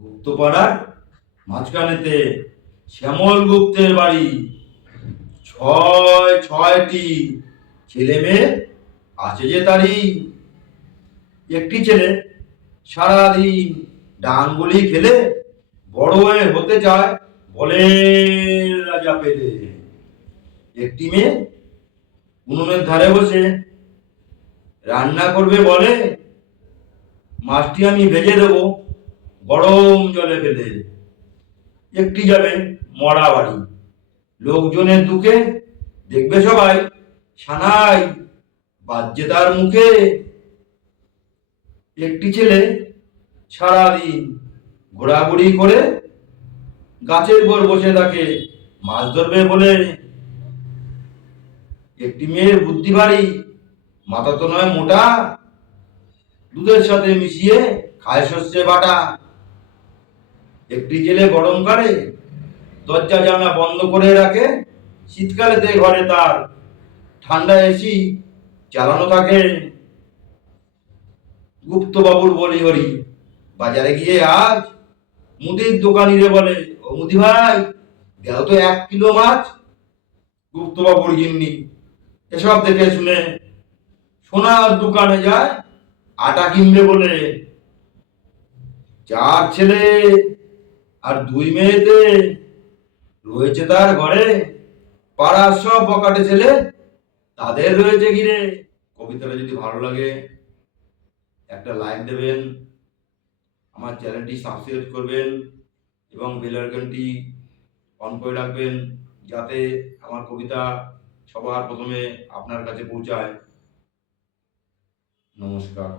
গুপ্তপাড়ার মাঝখানেতে শ্যামল গুপ্তের বাড়ি। ছয়টি ছেলে মেয়ে আছে যে তারই। একটি ছেলে সারাদিন ডাঙ্গুলি খেলে বড় হয়ে হতে চায় বলের রাজা পেলে। একটি মেয়ে উনুনের ধারে বসে রান্না করবে বলে, মাছটি আমি ভেজে দেবো গরম জলে ফেলে। একটি যাবে মরা বাড়ি, লোকজনের দুঃখে দেখবে সবাই সানাই বাজছে তার মুখে। একটি ছেলে সারাদিন ঘোরাঘুরি করে গাছের উপর বসে থাকে মাছ ধরবে বলে। একটি মেয়ের বুদ্ধি ভারী, মাথা তো নয় মোটা, দুধের সাথে মিশিয়ে খায় শস্যে বাটা। একটি জেলে গরমকালে দরজা জানলা বন্ধ করে রাখে, শীতকালেতে ঘরে তার ঠান্ডা এসি চালানো থাকে। গুপ্ত বাবুর বলি হরি, বাজারে গিয়ে আজ মুদির দোকানিরে বলে, ও মুদি ভাই দেও তো 1 কিলো মাছ। গুপ্ত বাবুর গিন্নি এসব দেখে শুনে সোনার দোকানে যায় আটা কিনবে বলে। 4 ছেলে আর 2 মেয়েতে রয়েছে তার ঘরে, পাড়ার সব বকাটে ছেলে তাদের রয়েছে ঘিরে। কবিতাটা যদি ভালো লাগে একটা লাইক দেবেন, আমার চ্যানেলটি সাবস্ক্রাইব করবেন এবং বেল আইকনটি অন করে রাখবেন, যাতে আমার কবিতা সবার প্রথমে আপনার কাছে পৌঁছায়। নমস্কার।